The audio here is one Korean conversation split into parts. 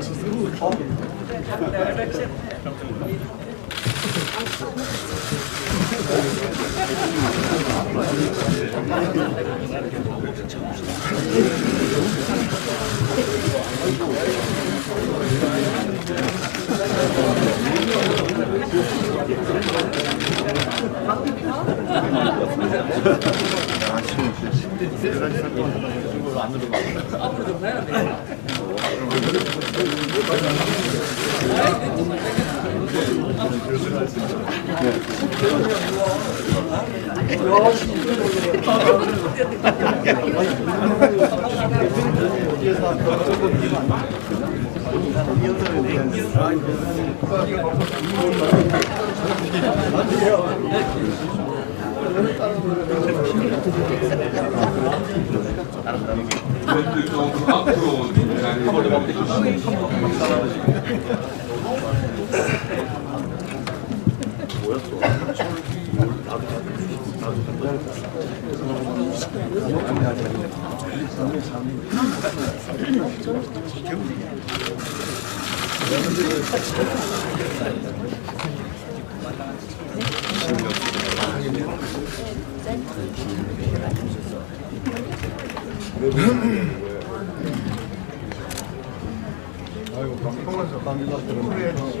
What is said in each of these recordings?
밴드 좀 앞으로 뭐였어? 자리를 해주시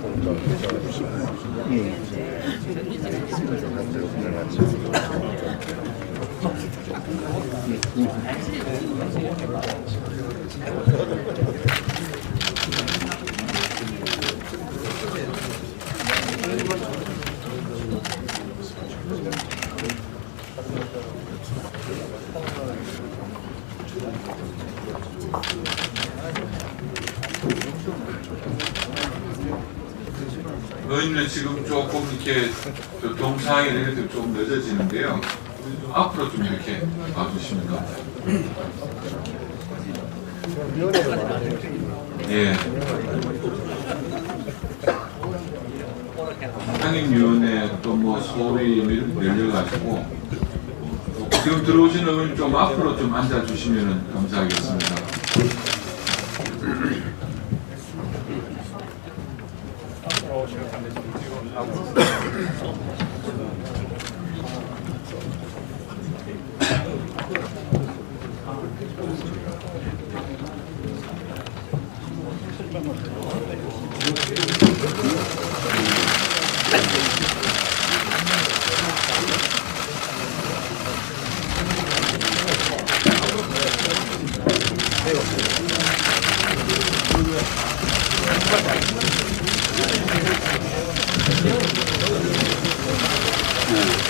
면 너희는 지금 조금 이렇게 상황이 이렇게 좀 늦어지는데요. 좀 앞으로 좀 이렇게 와주시면 됩니다. 예. 상임위원회 또뭐 소위 열려가지고 지금 들어오신 의원님 좀 앞으로 좀 앉아주시면 감사하겠습니다. school.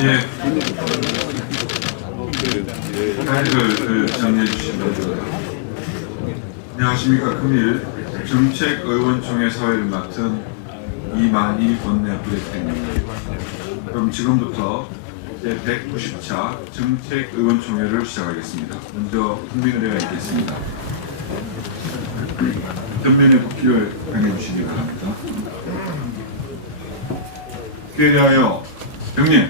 예. 파일을 그 정리해 주시면 안녕하십니까 금일 정책의원총회 사회를 맡은 이만희 원내 부대표입니다. 그럼 지금부터 제190차 정책의원총회를 시작하겠습니다. 먼저 국민의례가 있겠습니다. 전면의 국기를 당해 주시기 바랍니다. 기에 대하여. 앞에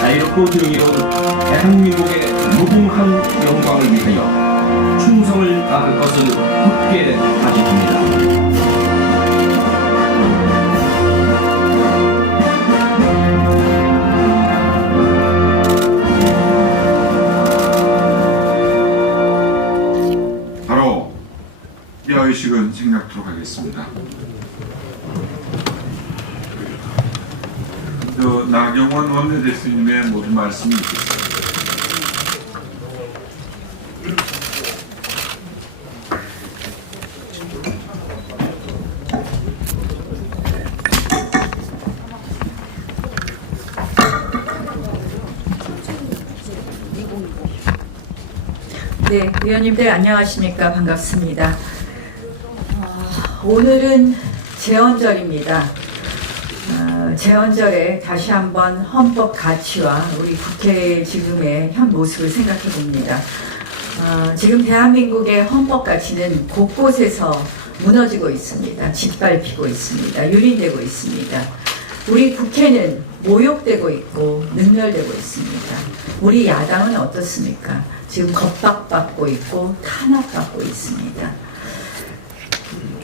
자유롭고 정의로 저 나경원 원내대표님의 모든 말씀이 있겠습니다. 네, 의원님들 안녕하십니까? 반갑습니다. 아, 오늘은 재헌절입니다. 아, 재헌절에 다시 한번 헌법 가치와 우리 국회 지금의 현 모습을 생각해 봅니다. 아, 지금 대한민국의 헌법 가치는 곳곳에서 무너지고 있습니다. 짓밟히고 있습니다. 유린되고 있습니다. 우리 국회는 모욕되고 있고 능멸되고 있습니다. 우리 야당은 어떻습니까? 지금 겁박받고 있고 탄압받고 있습니다.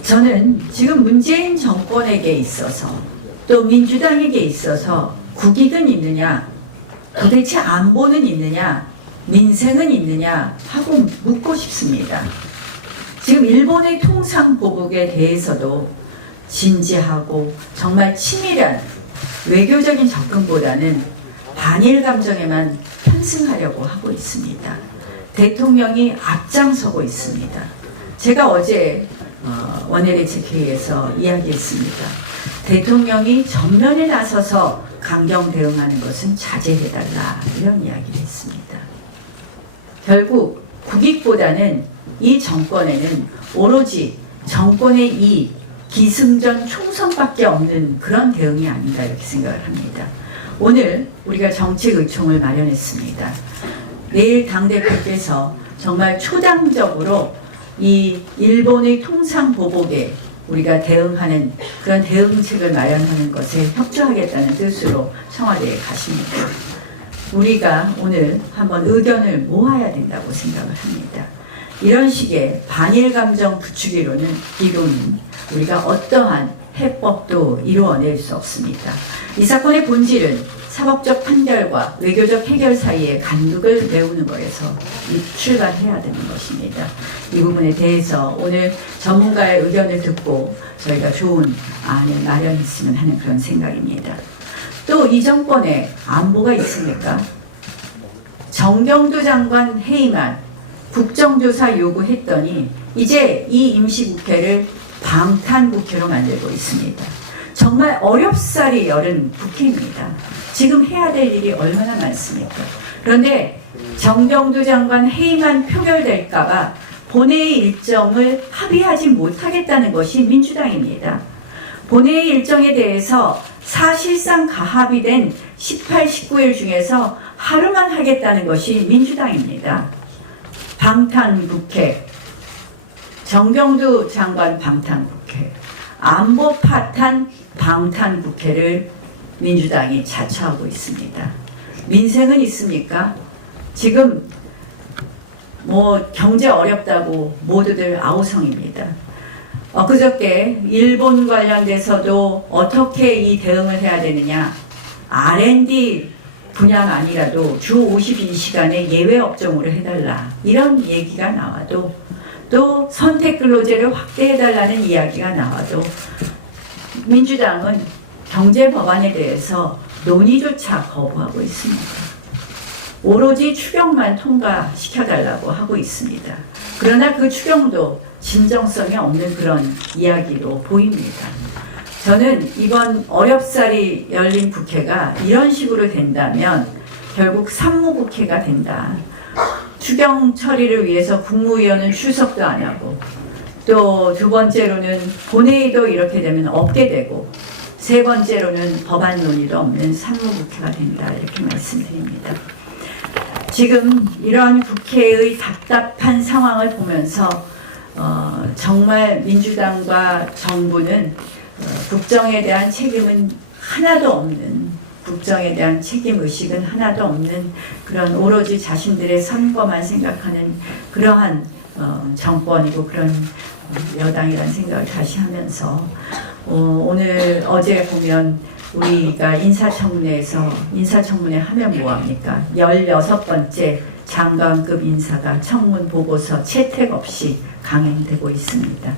저는 지금 문재인 정권에게 있어서 또 민주당에게 있어서 국익은 있느냐, 도대체 안보는 있느냐, 민생은 있느냐 하고 묻고 싶습니다. 지금 일본의 통상 보복에 대해서도 진지하고 정말 치밀한 외교적인 접근보다는 반일 감정에만 편승하려고 하고 있습니다. 대통령이 앞장서고 있습니다. 제가 어제 어, 원내대책회의에서 이야기했습니다. 대통령이 전면에 나서서 강경 대응하는 것은 자제해달라 이런 이야기를 했습니다. 결국 국익보다는 이 정권에는 오로지 정권의 이 기승전 총선밖에 없는 그런 대응이 아닌가 이렇게 생각을 합니다. 오늘 우리가 정책 의총을 마련했습니다. 내일 당대표께서 정말 초당적으로 이 일본의 통상 보복에 우리가 대응하는 그런 대응책을 마련하는 것에 협조하겠다는 뜻으로 청와대에 가십니다. 우리가 오늘 한번 의견을 모아야 된다고 생각을 합니다. 이런 식의 반일 감정 부추기로는 이로는 우리가 어떠한 해법도 이루어낼 수 없습니다. 이 사건의 본질은 사법적 판결과 외교적 해결 사이의 간극을 메우는 거에서 이- 출발해야 되는 것입니다. 이 부분에 대해서 오늘 전문가의 의견을 듣고 저희가 좋은 안을 마련했으면 하는 그런 생각입니다. 또 이 정권에 안보가 있습니까? 정경두 장관 해임안 국정조사 요구했더니 이제 이 임시국회를 방탄국회로 만들고 있습니다. 정말 어렵사리 여른 국회입니다. 지금 해야 될 일이 얼마나 많습니까? 그런데 정경두 장관 해임안 표결될까봐 본회의 일정을 합의하지 못하겠다는 것이 민주당입니다. 본회의 일정에 대해서 사실상 가합이 된 18, 19일 중에서 하루만 하겠다는 것이 민주당입니다. 방탄국회, 정경두 장관 방탄국회, 안보 파탄 방탄 국회를 민주당이 자처하고 있습니다. 민생은 있습니까? 지금 뭐 경제 어렵다고 모두들 아우성입니다. 엊그저께 일본 관련돼서도 어떻게 이 대응을 해야 되느냐 R&D 분야만이라도 주 52시간에 예외 업종으로 해달라 이런 얘기가 나와도 또 선택 근로제를 확대해달라는 이야기가 나와도 민주당은 경제 법안에 대해서 논의조차 거부하고 있습니다. 오로지 추경만 통과시켜달라고 하고 있습니다. 그러나 그 추경도 진정성이 없는 그런 이야기로 보입니다. 저는 이번 어렵사리 열린 국회가 이런 식으로 된다면 결국 산무국회가 된다. 추경 처리를 위해서 국무위원은 출석도 안 하고 또 두 번째로는 본회의도 이렇게 되면 없게 되고 세 번째로는 법안 논의도 없는 산무국회가 된다 이렇게 말씀드립니다. 지금 이런 국회의 답답한 상황을 보면서 어, 정말 민주당과 정부는 어, 국정에 대한 책임은 하나도 없는 국정에 대한 책임 의식은 하나도 없는 그런 오로지 자신들의 선거만 생각하는 그러한 어, 정권이고 그런 어, 여당이라는 생각을 다시 하면서 어, 오늘 어제 보면 우리가 인사청문회에서 인사청문회 하면 뭐합니까? 16번째 장관급 인사가 청문 보고서 채택 없이 강행되고 있습니다.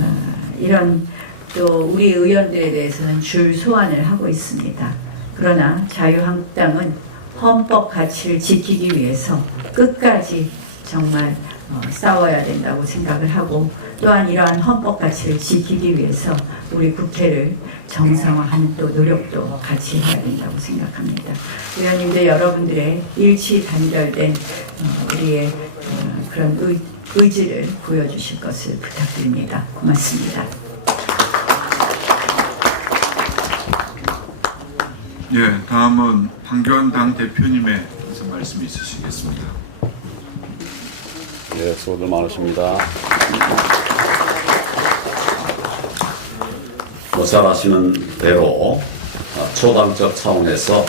아, 이런 또 우리 의원들에 대해서는 줄 소환을 하고 있습니다. 그러나 자유한국당은 헌법 가치를 지키기 위해서 끝까지 정말 어, 싸워야 된다고 생각을 하고 또한 이러한 헌법 가치를 지키기 위해서 우리 국회를 정상화하는 또 노력도 같이 해야 된다고 생각합니다. 의원님들 여러분들의 일치 단결된 어, 우리의 어, 그런 의, 의지를 보여주실 것을 부탁드립니다. 고맙습니다. 예, 다음은 황교안 당 대표님의 말씀이 있으시겠습니다. 네, 수고들 많으십니다. 뭐잘 아시는 대로 어, 초당적 차원에서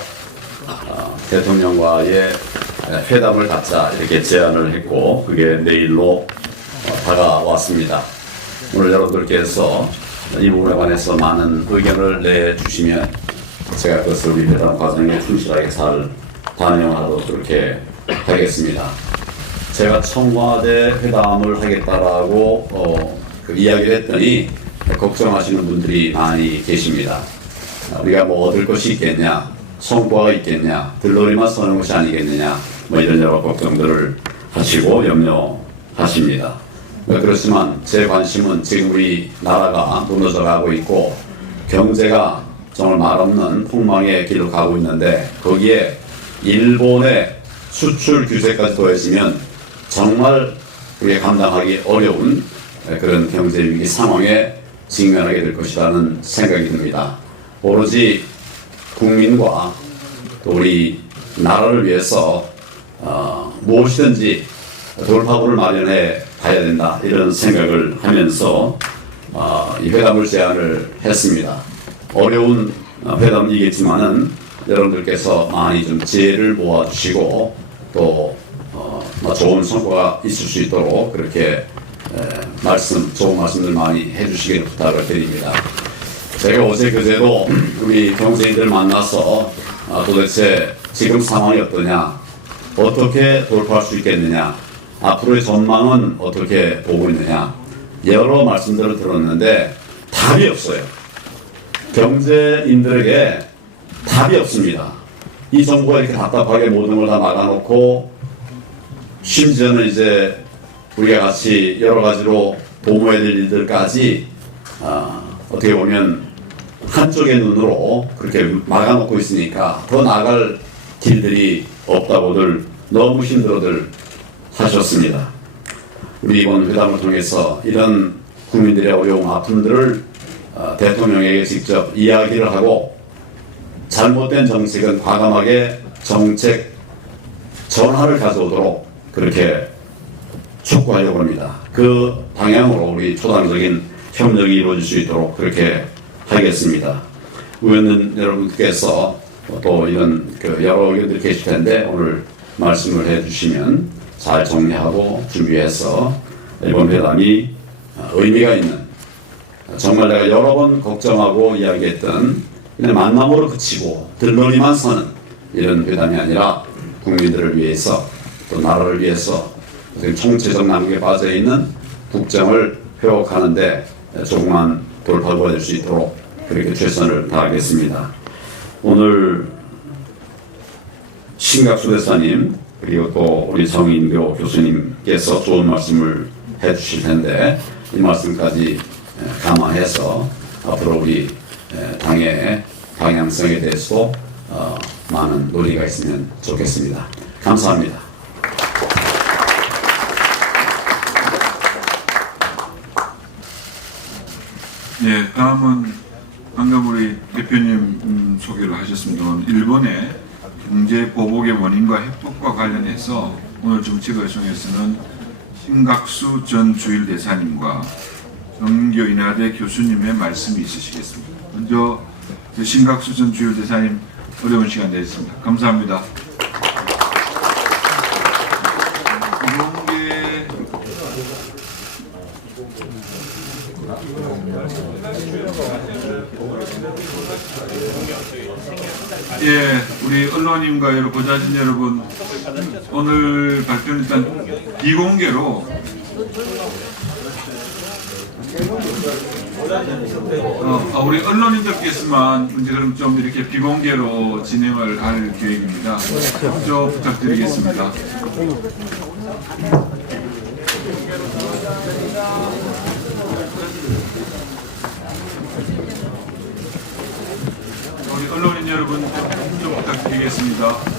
어, 대통령과의 회담을 갖자 이렇게 제안을 했고 그게 내일로 어, 다가왔습니다. 오늘 여러분들께서 이 부분에 관해서 많은 의견을 내주시면 제가 그것을 우리 회담 과정에 충실하게 잘 반영하도록 그렇게 하겠습니다. 제가 청와대 회담을 하겠다라고 어, 그 이야기를 했더니 걱정하시는 분들이 많이 계십니다. 아, 우리가 뭐 얻을 것이 있겠냐, 성과가 있겠냐, 들러리만 서는 것이 아니겠느냐, 뭐 이런 여러 걱정들을 하시고 염려하십니다. 네, 그렇지만 제 관심은 지금 우리 나라가 무너져 가고 있고 경제가 정말 말없는 폭망의 길로 가고 있는데 거기에 일본의 수출 규제까지 더해지면 정말 그게 감당하기 어려운 그런 경제 위기 상황에 직면하게 될 것이라는 생각이 듭니다. 오로지 국민과 또 우리 나라를 위해서 어, 무엇이든지 돌파구를 마련해 가야 된다 이런 생각을 하면서 어, 이 회담을 제안을 했습니다. 어려운 어, 회담이겠지만은 여러분들께서 많이 좀 지혜를 모아주시고 또 좋은 성과가 있을 수 있도록 그렇게 에, 말씀, 좋은 말씀들 많이 해주시기를 부탁을 드립니다. 제가 어제 그제도 우리 경제인들 만나서 아, 도대체 지금 상황이 어떠냐, 어떻게 돌파할 수 있겠느냐, 앞으로의 전망은 어떻게 보고 있느냐, 여러 말씀들을 들었는데 답이 없어요. 경제인들에게 답이 없습니다. 이 정부가 이렇게 답답하게 모든 걸 다 막아놓고 심지어는 이제 우리가 같이 여러 가지로 도모해야 될 일들까지 아, 어떻게 보면 한쪽의 눈으로 그렇게 막아놓고 있으니까 더 나갈 길들이 없다고들 너무 힘들어들 하셨습니다. 우리 이번 회담을 통해서 이런 국민들의 어려움, 아픔들을 어, 대통령에게 직접 이야기를 하고 잘못된 정책은 과감하게 정책 전환을 가져오도록 그렇게 촉구하려고 합니다. 그 방향으로 우리 초당적인 협력이 이루어질 수 있도록 그렇게 하겠습니다. 의원님 여러분께서 또 이런 그 여러 의원들이 계실 텐데 오늘 말씀을 해주시면 잘 정리하고 준비해서 이번 회담이 의미가 있는 정말 내가 여러 번 걱정하고 이야기했던 그냥 만남으로 그치고 들러리만 서는 이런 회담이 아니라 국민들을 위해서 또 나라를 위해서 총체적 남국에 빠져 있는 국정을 회복하는데 조그만 돌파구가 될 수 있도록 그렇게 최선을 다하겠습니다. 오늘 신각수 대사님 그리고 또 우리 정인교 교수님께서 좋은 말씀을 해주실 텐데 이 말씀까지 감안해서 앞으로 우리 에, 당의 방향성에 대해서도 어, 많은 논의가 있으면 좋겠습니다. 감사합니다. 네, 다음은 방금 우리 대표님 음, 소개를 하셨습니다만 일본의 경제 보복의 원인과 해법과 관련해서 오늘 정치가정에서는 신각수 전 주일 대사님과 정교 인하대 교수님의 말씀이 있으시겠습니다. 먼저 그 신각수 전 주일 대사님 어려운 시간 내셨습니다. 감사합니다. 예, 우리 언론인과 여러 보좌진 여러분, 오늘 발표는 일단 비공개로 어, 아, 우리 언론인들께서만 이제 그럼 좀 이렇게 비공개로 진행을 할 계획입니다. 좀 부탁드리겠습니다. 우리 언론인 여러분 좀 부탁 드리겠습니다.